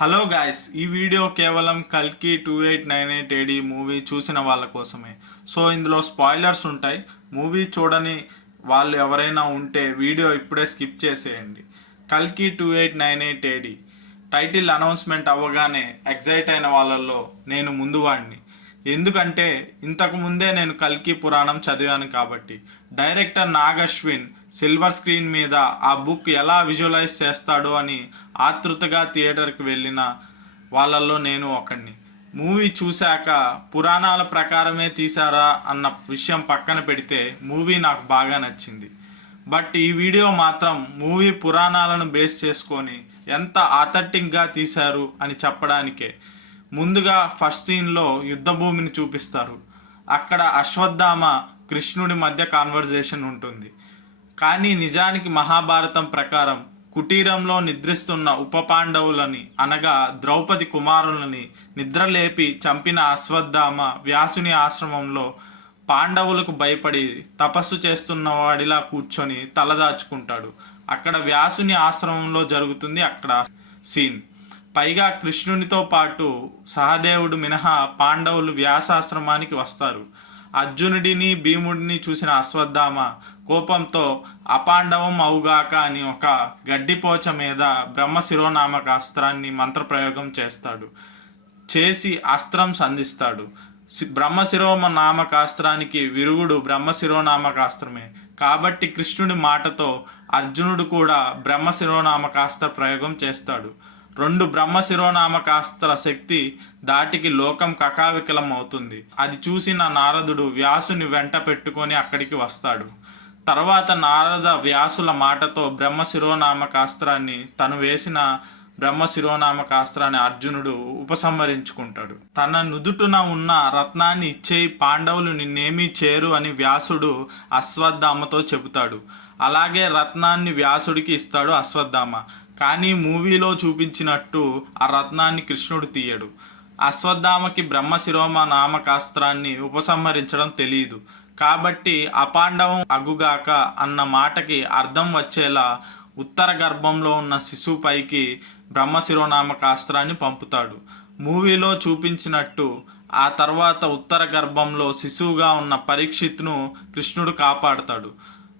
Hello guys, ఈ video కేవలం కల్కి 2898 ఏడి మూవీ చూసిన వాళ్ళ కోసమే. సో ఇందులో స్పాయిలర్స్ ఉంటాయి. మూవీ చూడని వాళ్ళు ఎవరైనా ఉంటే వీడియో ఇప్పుడే స్కిప్ చేసేయండి. కల్కి 2898 ఏడి టైటిల్ అనౌన్స్మెంట్ అవ్వగానే ఎగ్జైట్ అయిన వాళ్ళల్లో నేను ముందు వాడిని. ఎందుకంటే ఇంతకు ముందే నేను కల్కి పురాణం చదివాను కాబట్టి. Director Nag Ashwin silver screen మీద ఆ బుక్ ఎలా విజువలైజ్ చేస్తాడో అని ఆతృతగా థియేటర్కి వెళ్ళిన వాళ్ళల్లో నేను ఒకడిని. మూవీ చూశాక పురాణాల ప్రకారమే తీశారా అన్న విషయం పక్కన పెడితే మూవీ నాకు బాగా నచ్చింది. బట్ ఈ వీడియో మాత్రం మూవీ పురాణాలను బేస్ చేసుకొని ఎంత ఆథెంటిక్గా తీశారు అని చెప్పడానికే. ముందుగా ఫస్ట్ సీన్లో యుద్ధభూమిని చూపిస్తారు. అక్కడ అశ్వత్థామ కృష్ణుడి మధ్య కాన్వర్జేషన్ ఉంటుంది. కానీ నిజానికి మహాభారతం ప్రకారం కుటీరంలో నిద్రిస్తున్న ఉప పాండవులని అనగా ద్రౌపది కుమారులని నిద్రలేపి చంపిన అశ్వత్థామ వ్యాసుని ఆశ్రమంలో పాండవులకు భయపడి తపస్సు చేస్తున్నవాడిలా కూర్చొని తలదాచుకుంటాడు. అక్కడ వ్యాసుని ఆశ్రమంలో జరుగుతుంది అక్కడ సీన్. పైగా కృష్ణునితో పాటు సహదేవుడు మినహా పాండవులు వ్యాసాశ్రమానికి వస్తారు. అర్జునుడిని భీముడిని చూసిన అశ్వత్థామ కోపంతో అపాండవం అవుగాక అని ఒక గడ్డిపోచ మీద బ్రహ్మశిరోనామక అస్త్రాన్ని మంత్రప్రయోగం చేసి అస్త్రం సంధిస్తాడు. బ్రహ్మశిరోనామకాస్త్రానికి విరుగుడు బ్రహ్మశిరోనామకాస్త్రమే కాబట్టి కృష్ణుడి మాటతో అర్జునుడు కూడా బ్రహ్మశిరోనామకాస్త్ర ప్రయోగం చేస్తాడు. 2 బ్రహ్మశిరోనామకాస్త్ర శక్తి దాటికి లోకం కకావికలం అవుతుంది. అది చూసిన నారదుడు వ్యాసుని వెంట పెట్టుకొని అక్కడికి వస్తాడు. తర్వాత నారద వ్యాసుల మాటతో బ్రహ్మశిరోనామకాస్త్రాన్ని తను వేసిన బ్రహ్మశిరోనామకాస్త్రాన్ని అర్జునుడు ఉపసంహరించుకుంటాడు. తన నుదుటున ఉన్న రత్నాన్ని ఇచ్చేయి, పాండవులు నిన్నేమీ చేరు అని వ్యాసుడు అశ్వత్థామతో చెబుతాడు. అలాగే రత్నాన్ని వ్యాసుడికి ఇస్తాడు అశ్వత్థామ. కానీ మూవీలో చూపించినట్టు ఆ రత్నాన్ని కృష్ణుడు తీయడు. అశ్వత్థామకి బ్రహ్మశిరోనామకాస్త్రాన్ని ఉపసంహరించడం తెలియదు కాబట్టి అపాండవం అగుగాక అన్న మాటకి అర్థం వచ్చేలా ఉత్తర గర్భంలో ఉన్న శిశువుపైకి బ్రహ్మశిరోనామకాస్త్రాన్ని పంపుతాడు. మూవీలో చూపించినట్టు ఆ తర్వాత ఉత్తర గర్భంలో శిశువుగా ఉన్న పరీక్షిత్ను కృష్ణుడు కాపాడతాడు.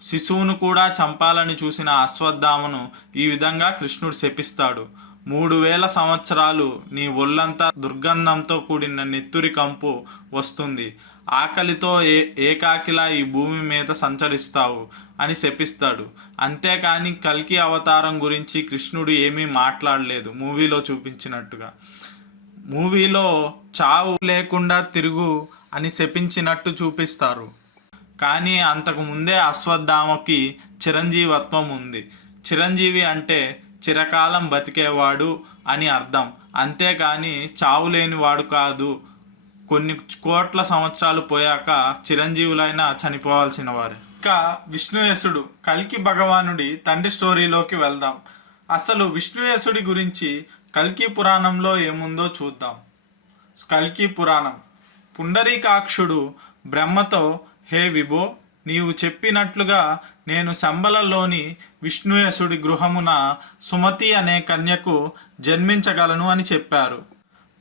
శిశువును కూడా చంపాలని చూసిన అశ్వత్థామను ఈ విధంగా కృష్ణుడు శపిస్తాడు. 3000 సంవత్సరాలు నీ ఒళ్ళంతా దుర్గంధంతో కూడిన నెత్తురి కంపు వస్తుంది. ఆకలితో ఏకాకిలా ఈ భూమి మీద సంచరిస్తావు అని శపిస్తాడు. అంతేకాని కల్కి అవతారం గురించి కృష్ణుడు ఏమీ మాట్లాడలేదు మూవీలో చూపించినట్టుగా. మూవీలో చావు లేకుండా తిరుగు అని శపించినట్టు చూపిస్తారు. కానీ అంతకు ముందే అశ్వత్థామకి చిరంజీవత్వం ఉంది. చిరంజీవి అంటే చిరకాలం బతికేవాడు అని అర్థం. అంతేకాని చావు లేనివాడు కాదు. కొన్ని కోట్ల సంవత్సరాలు పోయాక చిరంజీవులైనా చనిపోవాల్సిన వారే. ఇక విష్ణుయసుడు కల్కి భగవానుడి తండ్రి స్టోరీలోకి వెళ్దాం. అసలు విష్ణుయసుడి గురించి కల్కి పురాణంలో ఏముందో చూద్దాం. కల్కి పురాణం. పుండరీకాక్షుడు బ్రహ్మతో, హే విభో, నీవు చెప్పినట్లుగా నేను శంబలలోని విష్ణుయసుడి గృహమున సుమతి అనే కన్యకు జన్మించగలను అని చెప్పారు.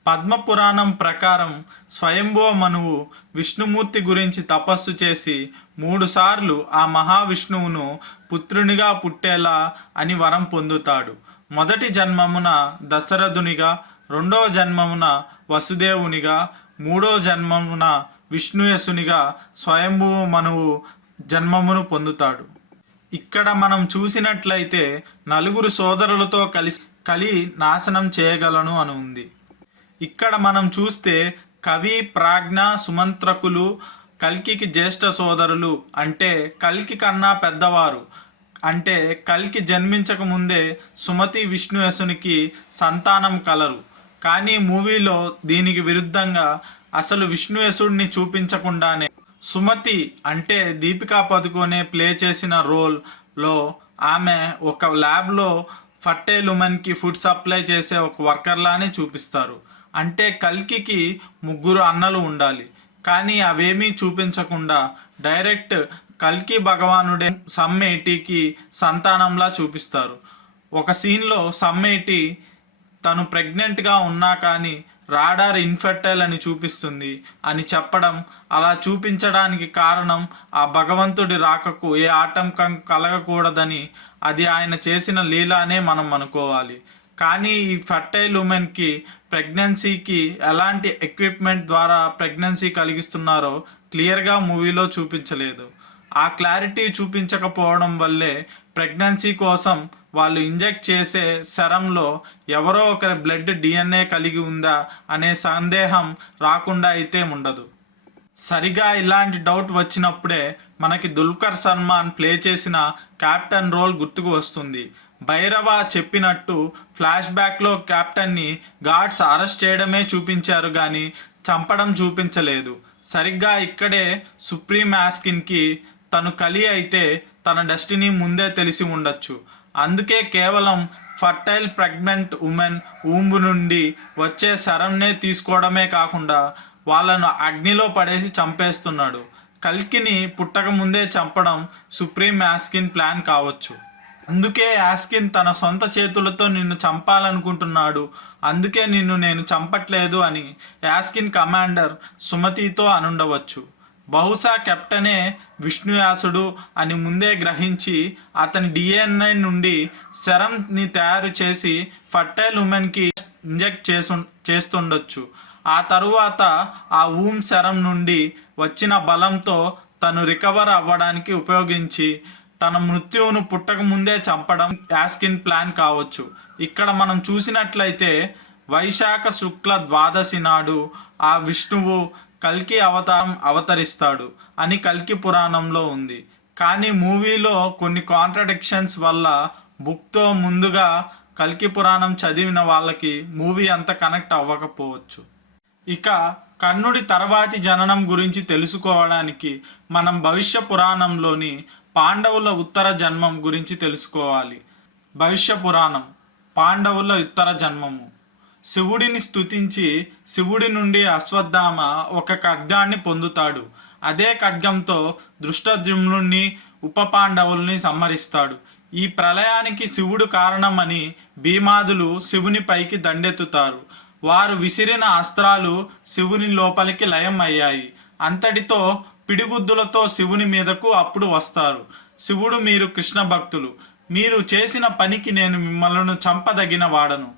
పద్మపురాణం ప్రకారం స్వయంభువ మనువు విష్ణుమూర్తి గురించి తపస్సు చేసి 3 సార్లు ఆ మహావిష్ణువును పుత్రునిగా పుట్టేలా అని వరం పొందుతాడు. మొదటి జన్మమున దశరథునిగా, 2వ జన్మమున వసుదేవునిగా, 3వ జన్మమున విష్ణుయసునిగా స్వయంభువ మనువు జన్మమును పొందుతాడు. ఇక్కడ మనం చూసినట్లయితే 4 సోదరులతో కలి నాశనం చేయగలను అని ఉంది. ఇక్కడ మనం చూస్తే కవి, ప్రాజ్ఞ, సుమంత్రకులు కల్కికి జ్యేష్ఠ సోదరులు అంటే కల్కి కన్నా పెద్దవారు. అంటే కల్కి జన్మించక ముందే సుమతి విష్ణుయసునికి సంతానం కలరు. కానీ మూవీలో దీనికి విరుద్ధంగా అసలు విష్ణుయసుడిని చూపించకుండానే సుమతి అంటే దీపికా పదుకోనే ప్లే చేసిన రోల్లో ఆమె ఒక ల్యాబ్లో ఫర్టైల్ ఉమెన్కి ఫుడ్ సప్లై చేసే ఒక వర్కర్లానే చూపిస్తారు. అంటే కల్కికి 3 అన్నలు ఉండాలి. కానీ అవేమీ చూపించకుండా డైరెక్ట్ కల్కి భగవానుడే సమ్మేటికి సంతానంలా చూపిస్తారు. ఒక సీన్లో సమ్మేటి తను ప్రెగ్నెంట్గా ఉన్నా కానీ రాడార్ ఇన్ఫెర్టైల్ అని చూపిస్తుంది అని చెప్పడం, అలా చూపించడానికి కారణం ఆ భగవంతుడి రాకకు ఏ ఆటంకం కలగకూడదని, అది ఆయన చేసిన లీలానే మనం అనుకోవాలి. కానీ ఈ ఫర్టైల్ ఉమెన్కి ప్రెగ్నెన్సీకి ఎలాంటి ఎక్విప్మెంట్ ద్వారా ప్రెగ్నెన్సీ కలిగిస్తున్నారో క్లియర్గా మూవీలో చూపించలేదు. ఆ క్లారిటీ చూపించకపోవడం వల్లే ప్రెగ్నెన్సీ కోసం వాళ్ళు ఇంజెక్ట్ చేసే సెరంలో ఎవరో ఒకరి బ్లడ్ డిఎన్ఏ కలిగి ఉందా అనే సందేహం రాకుండా అయితే ఉండదు. సరిగా ఇలాంటి డౌట్ వచ్చినప్పుడే మనకి దుల్కర్ సల్మాన్ ప్లే చేసిన కెప్టెన్ రోల్ గుర్తుకు వస్తుంది. భైరవ చెప్పినట్టు ఫ్లాష్ బ్యాక్లో కెప్టెన్ని గార్డ్స్ అరెస్ట్ చేయడమే చూపించారు కానీ చంపడం చూపించలేదు. సరిగ్గా ఇక్కడే సుప్రీం యాస్కిన్కి తను కలి అయితే తన డెస్టినీ ముందే తెలిసి ఉండొచ్చు. అందుకే కేవలం ఫర్టైల్ ప్రెగ్నెంట్ ఉమెన్ ఊంబు నుండి వచ్చే సెరంనే తీసుకోవడమే కాకుండా వాళ్ళను అగ్నిలో పడేసి చంపేస్తున్నాడు. కల్కిని పుట్టక ముందే చంపడం సుప్రీం యాస్కిన్ ప్లాన్ కావచ్చు. అందుకే యాస్కిన్ తన సొంత చేతులతో నిన్ను చంపాలనుకుంటున్నాడు, అందుకే నేను చంపట్లేదు అని యాస్కిన్ కమాండర్ సుమతితో అనుండవచ్చు. బహుశా కెప్టెనే విష్ణుయాసుడు అని ముందే గ్రహించి అతని డిఎన్ఏ నుండి సెరంని తయారు చేసి ఫర్టైల్ ఉమెన్కి ఇంజెక్ట్ చేస్తుండొచ్చు. ఆ తరువాత ఆ ఊమ్ సెరం నుండి వచ్చిన బలంతో తను రికవర్ అవ్వడానికి ఉపయోగించి తన మృత్యువును పుట్టక ముందే చంపడం యాస్కిన్ ప్లాన్ కావచ్చు. ఇక్కడ మనం చూసినట్లయితే వైశాఖ శుక్ల ద్వాదశి నాడు ఆ విష్ణువు కల్కి అవతరిస్తాడు అని కల్కి పురాణంలో ఉంది. కానీ మూవీలో కొన్ని కాంట్రడిక్షన్స్ వల్ల బుక్తో ముందుగా కల్కి పురాణం చదివిన వాళ్ళకి మూవీ అంత కనెక్ట్ అవ్వకపోవచ్చు. ఇక కర్ణుడి తర్వాతి జననం గురించి తెలుసుకోవడానికి మనం భవిష్య పురాణంలోని పాండవుల ఉత్తర జన్మం గురించి తెలుసుకోవాలి. భవిష్య పురాణం పాండవుల ఉత్తర జన్మము. శివుడిని స్తుతించి శివుడి నుండి అశ్వత్థామ ఒక ఖడ్గాన్ని పొందుతాడు. అదే ఖడ్గంతో దృష్టద్యుమ్నుని ఉప పాండవుల్ని సంహరిస్తాడు. ఈ ప్రళయానికి శివుడు కారణమని భీమాదులు శివుని పైకి దండెత్తుతారు. వారు విసిరిన అస్త్రాలు శివుని లోపలికి లయం అయ్యాయి. అంతటితో పిడిగుద్దులతో శివుని మీదకు అప్పుడు వస్తారు. శివుడు, మీరు కృష్ణ భక్తులు, మీరు చేసిన పనికి నేను మిమ్మల్ని చంపదగిన వాడను,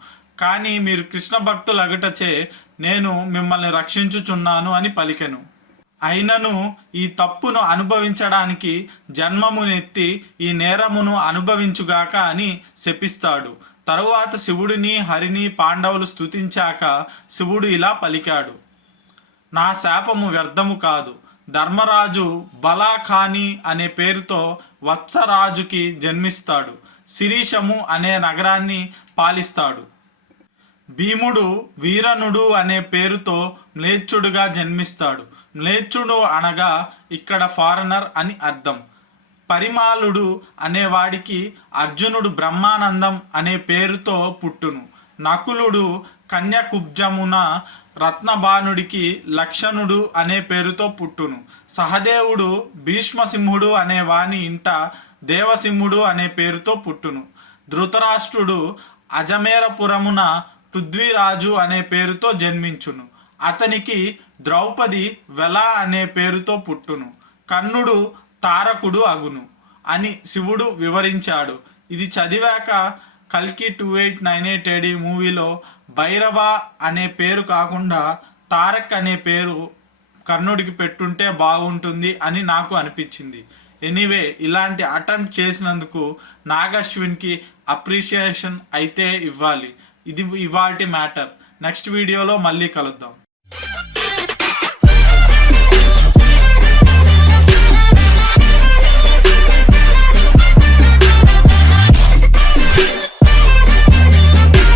కానీ మీరు కృష్ణ భక్తులు అగుటచే నేను మిమ్మల్ని రక్షించుచున్నాను అని పలికెను. అయినను ఈ తప్పును అనుభవించడానికి జన్మమునెత్తి ఈ నేరమును అనుభవించుగాక అని శపిస్తాడు. తరువాత శివుడిని హరిని పాండవులు స్తుతించాక శివుడు ఇలా పలికాడు: నా శాపము వ్యర్థము కాదు. ధర్మరాజు బలాఖాని అనే పేరుతో వత్సరాజుకి జన్మిస్తాడు. శిరీషము అనే నగరాన్ని పాలిస్తాడు. భీముడు వీరనుడు అనే పేరుతో మ్లేచ్చుడుగా జన్మిస్తాడు. మ్లేచ్చుడు అనగా ఇక్కడ ఫారెనర్ అని అర్థం. పరిమాలుడు అనేవాడికి అర్జునుడు బ్రహ్మానందం అనే పేరుతో పుట్టును. నకులుడు కన్యకుబ్జమున రత్నబానుడికి లక్షణుడు అనే పేరుతో పుట్టును. సహదేవుడు భీష్మసింహుడు అనే వాని ఇంట దేవసింహుడు అనే పేరుతో పుట్టును. ధృతరాష్ట్రుడు అజమేరపురమున పృథ్వీరాజు అనే పేరుతో జన్మించును. అతనికి ద్రౌపది వెల అనే పేరుతో పుట్టును. కర్ణుడు తారకుడు అగును అని శివుడు వివరించాడు. ఇది చదివాక కల్కి 2898 AD మూవీలో భైరవ అనే పేరు కాకుండా తారక్ అనే పేరు కర్ణుడికి పెట్టుంటే బాగుంటుంది అని నాకు అనిపించింది. ఎనీవే, ఇలాంటి అటెంప్ట్ చేసినందుకు నాగశ్విన్కి అప్రిషియేషన్ అయితే ఇవ్వాలి. ఇది ఇవాల్టి మ్యాటర్. నెక్స్ట్ వీడియోలో మళ్ళీ కలుద్దాం.